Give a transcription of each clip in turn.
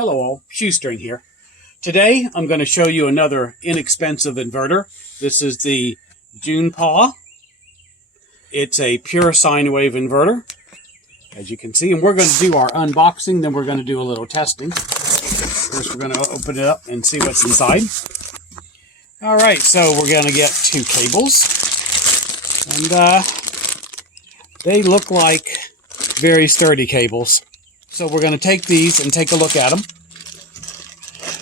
Hello all, Shoestring here. Today I'm going to show you another inexpensive inverter. This is the Junbpaw. It's a Pure Sine Wave Inverter, as you can see. And we're going to do our unboxing, then we're going to do a little testing. First we're going to open it up and see what's inside. Alright, so we're going to get two cables. And they look like very sturdy cables. So we're going to take these and take a look at them.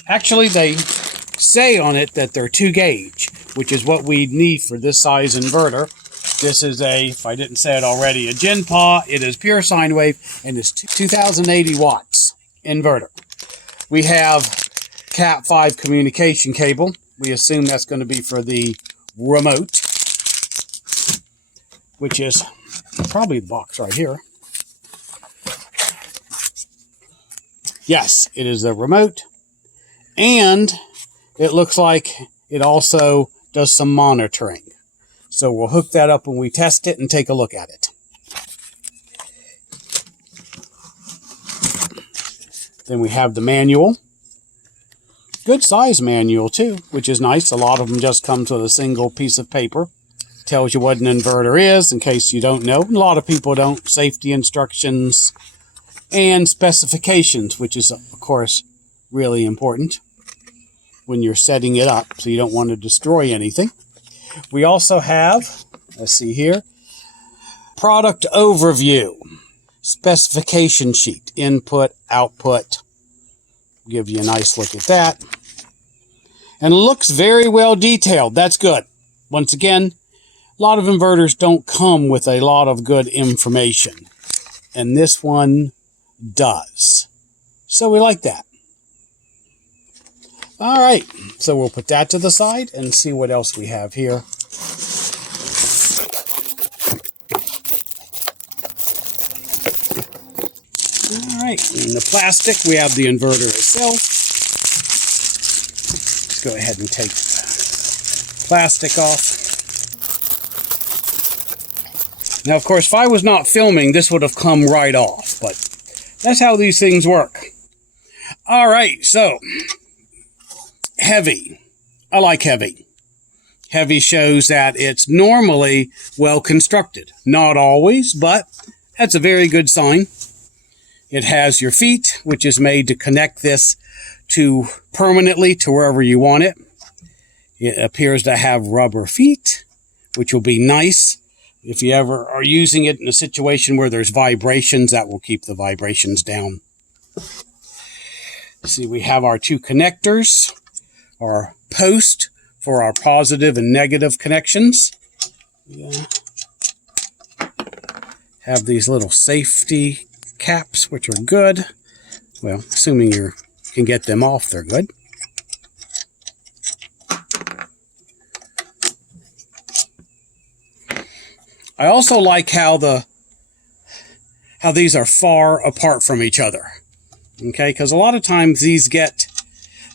Actually, they say on it that they're 2 gauge, which is what we need for this size inverter. This is a, if I didn't say it already, a Junbpaw. It is pure sine wave, and it's 2080 watts inverter. We have Cat 5 communication cable. We assume that's going to be for the remote, which is probably the box right here. Yes, it is the remote, and it looks like it also does some monitoring. So we'll hook that up when we test it and take a look at it. Then we have the manual. Good size manual too, which is nice. A lot of them just come with a single piece of paper. Tells you what an inverter is, in case you don't know. A lot of people don't. Safety instructions and specifications, which is, of course, really important when you're setting it up, so you don't want to destroy anything. We also have, let's see here, product overview, specification sheet, input, output. Give you a nice look at that. And it looks very well detailed. That's good. Once again, a lot of inverters don't come with a lot of good information, and this one does. So we like that. All right, so we'll put that to the side and see what else we have here. All right, in the plastic, we have the inverter itself. Let's go ahead and take the plastic off. Now, of course, if I was not filming, this would have come right off, but that's how these things work. All right, so heavy. I like heavy. Heavy shows that it's normally well constructed. Not always, but that's a very good sign. It has your feet, which is made to connect this to permanently to wherever you want it. It appears to have rubber feet, which will be nice. If you ever are using it in a situation where there's vibrations, that will keep the vibrations down. See, we have our 2 connectors, our post for our positive and negative connections. Yeah. Have these little safety caps, which are good. Well, assuming you can get them off, they're good. I also like how these are far apart from each other. Okay, because a lot of times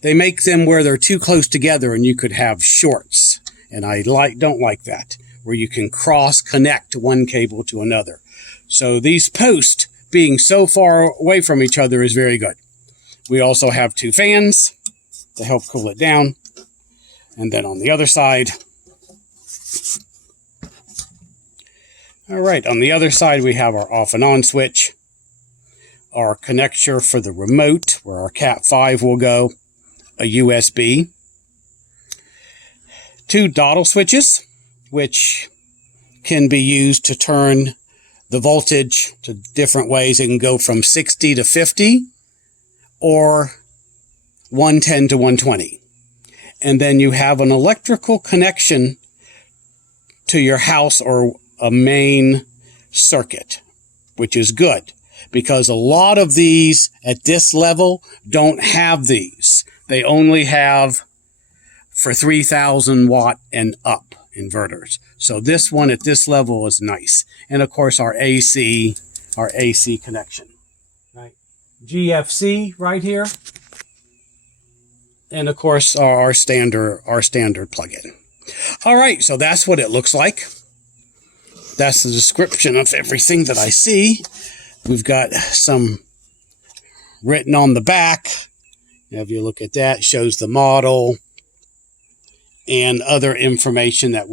they make them where they're too close together and you could have shorts. And I don't like that, where you can cross connect one cable to another. So these posts being so far away from each other is very good. We also have 2 fans to help cool it down. And then on the other side, all right, on the other side, we have our off and on switch, our connector for the remote, where our Cat 5 will go, a USB, 2 dottle switches, which can be used to turn the voltage to different ways. It can go from 60 to 50 or 110 to 120. And then you have an electrical connection to your house or a main circuit, which is good because a lot of these at this level don't have these. They only have for 3,000 watt and up inverters. So this one at this level is nice. And of course our AC connection, right? GFC right here. And of course our standard plug-in. All right, so that's what it looks like. That's the description of everything that I see. We've got some written on the back If you look at that, it shows the model and other information that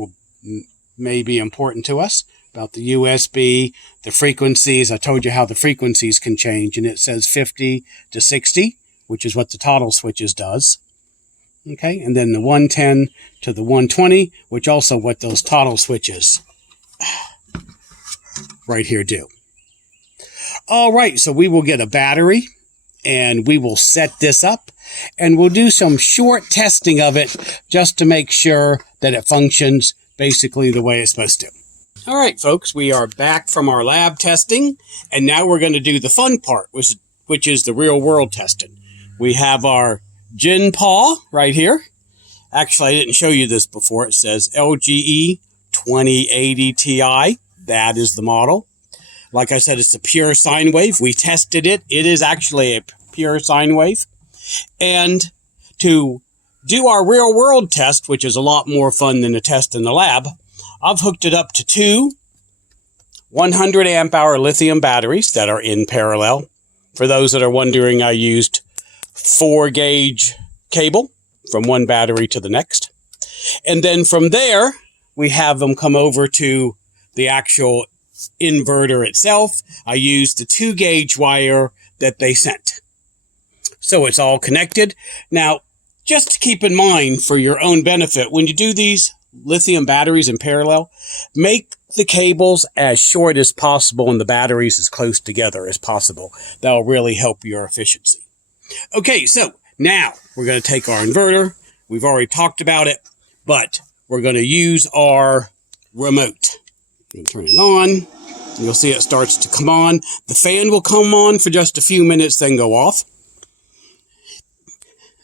may be important to us about the USB, the frequencies. I told you how the frequencies can change, and it says 50 to 60, which is what the toggle switches does. Okay, and then the 110 to the 120, which also what those toggle switches right here do. All right, so we will get a battery and we will set this up and we'll do some short testing of it just to make sure that it functions basically the way it's supposed to. All right, folks, we are back from our lab testing, and now we're going to do the fun part, which is the real world testing. We have our Junbpaw right here. Actually, I didn't show you this before. It says LGE 2080 Ti. That is the model. Like I said, it's a pure sine wave. We tested it. It is actually a pure sine wave. And to do our real world test, which is a lot more fun than the test in the lab, I've hooked it up to two 100 amp hour lithium batteries that are in parallel. For those that are wondering, I used 4-gauge cable from one battery to the next. And then from there, we have them come over to the actual inverter itself. I used the 2-gauge wire that they sent. So it's all connected. Now, just to keep in mind for your own benefit, when you do these lithium batteries in parallel, make the cables as short as possible and the batteries as close together as possible. That'll really help your efficiency. Okay, so now we're going to take our inverter. We've already talked about it, but we're going to use our remote. I'm going to turn it on. You'll see it starts to come on. The fan will come on for just a few minutes, then go off.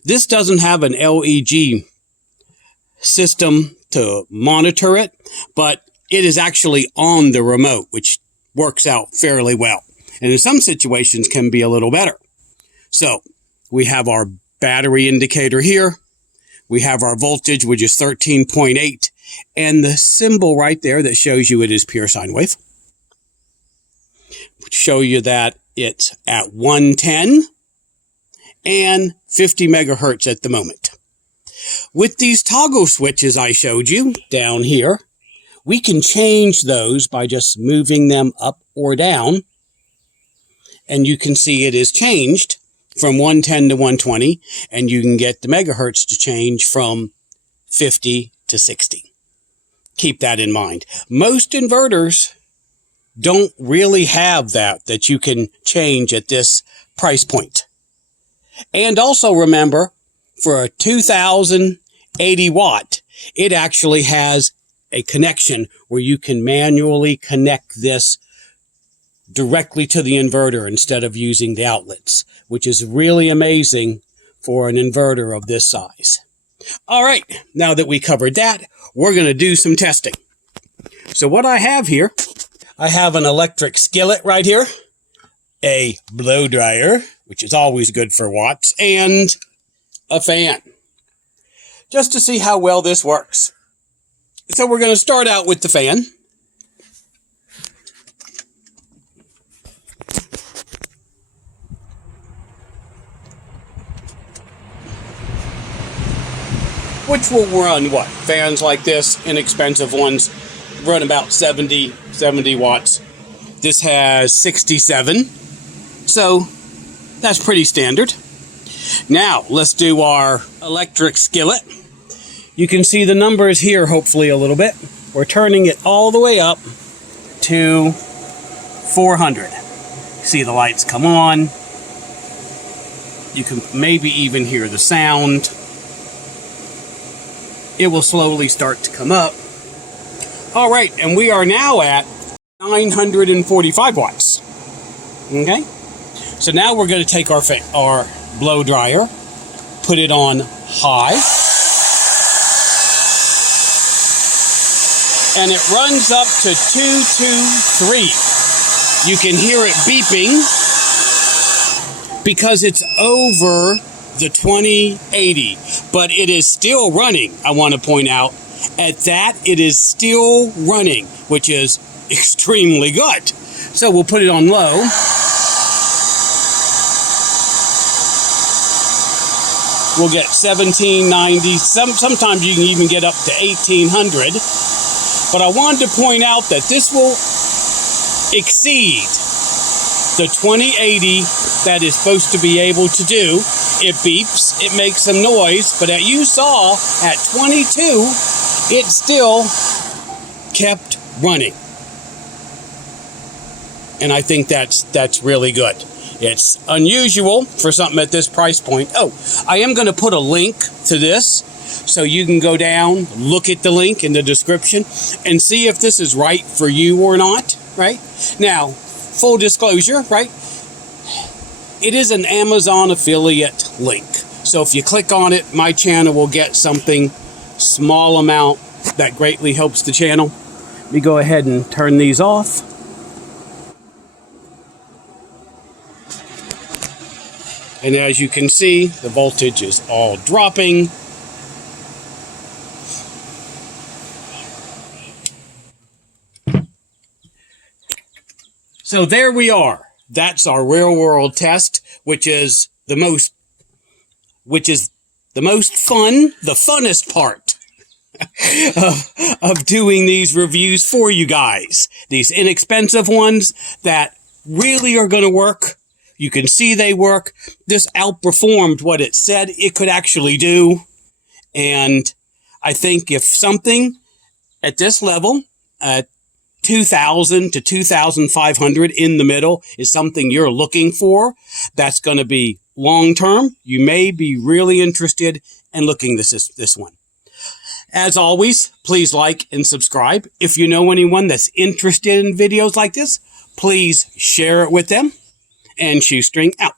This doesn't have an LGE system to monitor it, but it is actually on the remote, which works out fairly well. And in some situations can be a little better. So we have our battery indicator here. We have our voltage, which is 13.8, and the symbol right there that shows you it is pure sine wave. Show you that it's at 110 and 50 megahertz at the moment. With these toggle switches I showed you down here, we can change those by just moving them up or down. And you can see it is changed from 110 to 120, and you can get the megahertz to change from 50 to 60. Keep that in mind. Most inverters don't really have that you can change at this price point. And also remember, for a 2080 watt, it actually has a connection where you can manually connect this directly to the inverter instead of using the outlets, which is really amazing for an inverter of this size. All right, now that we covered that, we're going to do some testing. So what I have here, I have an electric skillet right here, a blow dryer, which is always good for watts, and a fan, just to see how well this works. So we're going to start out with the fan. Which will run what? Fans like this, inexpensive ones, run about 70 watts. This has 67. So that's pretty standard. Now let's do our electric skillet. You can see the numbers here hopefully a little bit. We're turning it all the way up to 400. See the lights come on. You can maybe even hear the sound. It will slowly start to come up. All right, and we are now at 945 watts. Okay, so now we're going to take our blow dryer, put it on high, and it runs up to 223. You can hear it beeping because it's over the 2080, but it is still running. I want to point out, at that, it is still running, which is extremely good. So we'll put it on low. will get $1,790. Sometimes you can even get up to $1,800. But I wanted to point out that this will exceed the 2080 that is supposed to be able to do. It beeps, it makes some noise, but as you saw at 22, it still kept running. And I think that's really good. It's unusual for something at this price point. Oh, I am going to put a link to this so you can go down, look at the link in the description, and see if this is right for you or not, right? Now, full disclosure, right? It is an Amazon affiliate link. So if you click on it, my channel will get something small amount that greatly helps the channel. Let me go ahead and turn these off. And as you can see, the voltage is all dropping. So there we are. That's our real world test, which is the most fun, the funnest part of doing these reviews for you guys. These inexpensive ones that really are going to work. You can see they work. This outperformed what it said it could actually do. And I think if something at this level, 2,000 to 2,500 in the middle is something you're looking for, that's going to be long term. You may be really interested in looking this one. As always, please like and subscribe. If you know anyone that's interested in videos like this, please share it with them. And Shoestring out.